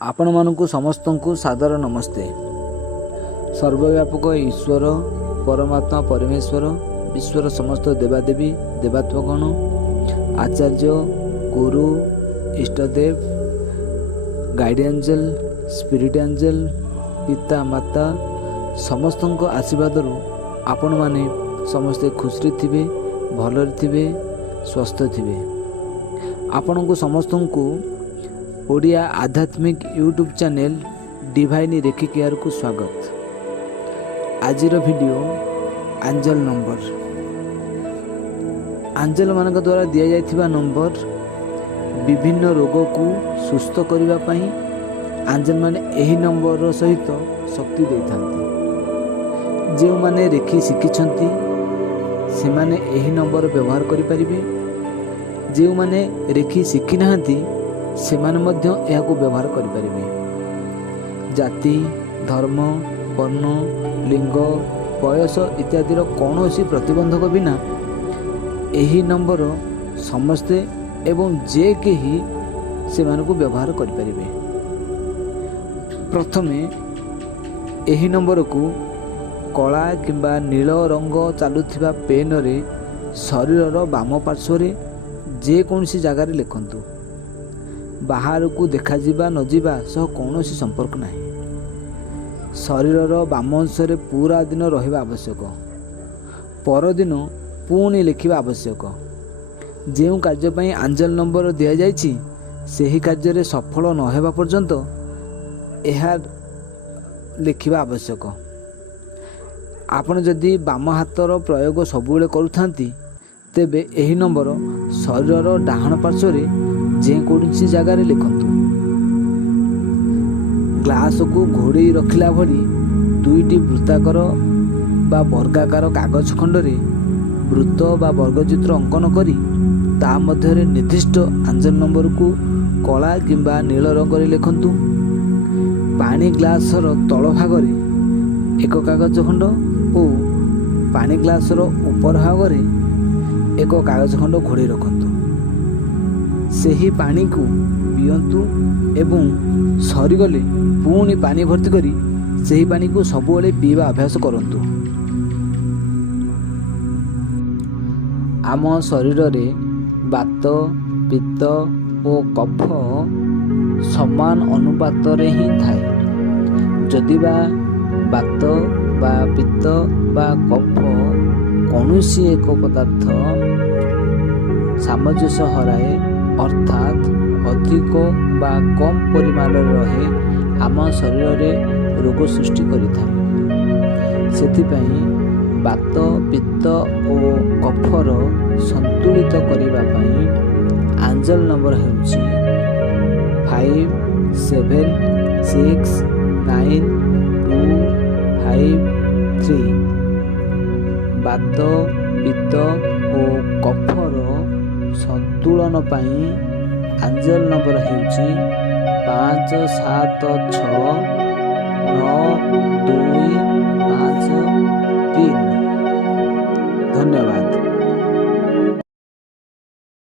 आपण मानकु समस्तंकु सादर नमस्ते। सर्वव्यापक ईश्वर परमात्मा परमेश्वर विश्वर समस्त देवादेवी देवात्मगण आचार्य गुरु इष्टदेव गाइड एंजल स्पिरिट एंजल पिता माता समस्तंक आशीर्वाद आपण माने समस्ते खुशी थिबे भलरे थिबे स्वस्थ थिबे। आपनकु समस्तंकु ओडिया आध्यात्मिक YouTube channel divine reiki care को स्वागत। आजिर वीडियो एंजल नंबर एंजल मान द्वारा दि जाइथिबा नंबर विभिन्न रोग को सुस्थ करने पाई एंजल माने एही नंबर सहित शक्ति देइथांती। जे माने रेखी शिखिछंती से माने एही नंबर व्यवहार करि परिबे। जे माने रेखी शिखि नाहंती से माने मध्य एहा को व्यवहार करि परिबे। जाति धर्म वर्ण लिंग बयस इत्यादि कौनसी प्रतिबंधक बिना एही नंबर समस्ते एवं जे केही से माने को व्यवहार करि परिबे। प्रथमे एही नंबर को कला किंबा नील रंग चलुथिबा पेन रे शरीर बाम पार्श्व रे जे कोनसी जगह रे लिखंतु। बाहर को देखा जिबा न जिबा सह कौनसी संपर्क नहीं। शरीर बाम अंश रे पूरा दिन रहिबा आवश्यक। परदिन पुणी लिखिबा आवश्यक। जेउ कार्य पई एंजल नंबर दिया जायछि सेही कार्य रे सफल न हेबा पर्यंत एहा लिखिबा आवश्यक। आपण जदि बाम हाथर प्रयोग सबुले करूथांती तेबे एही नंबर शरीर डाहाण पार्श्व रे जे कौनसी जगह रे लिखंतु। ग्लास को घोड़े रखिला भली दुईटी वृत्ताकार बा वर्गाकार कागज खंड रे वृत्त बा वर्गचित्र अंकन करी ता मध्य रे निर्दिष्ट एंजल नंबर को कला किंबा नील रंग रे लिखंतु। पानी ग्लास रो तळ भाग रे एक कागज खंड और पानी ग्लास रो ऊपर भाग रे एक कागज खंड घोड़े रखंतु। सेही पानी को पियंतु एवं सरीगले पुणी पानी भर्ती करी सेही पानी को सबुले पीवा अभ्यास करंतु। आम शरीर रे बात पित्त और कफ समान अनुपात रे ही थाए। जदि बात बा पित्त बा कफ कौनसी एक पदार्थ सामंजस्य हराए अर्थात अधिक बा कम परिमाण रहे आम शरीर रे रोग सृष्टि करिथाए। सेथिपई बात पित्त और कफर संतुलित करिबा पई एंजल नंबर हेउछि 5 7 6 9 2 5 3। बात पित्त और कफर संतुलन पाई एंजल नंबर हेउछि 5 7 6 9 2 5 3। धन्यवाद।